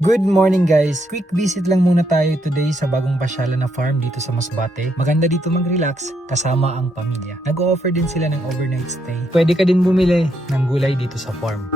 Good morning guys! Quick visit lang muna tayo today sa bagong pasyalan na farm dito sa Masbate. Maganda dito mag-relax kasama ang pamilya. Nag-o-offer din sila ng overnight stay. Pwede ka din bumili ng gulay dito sa farm.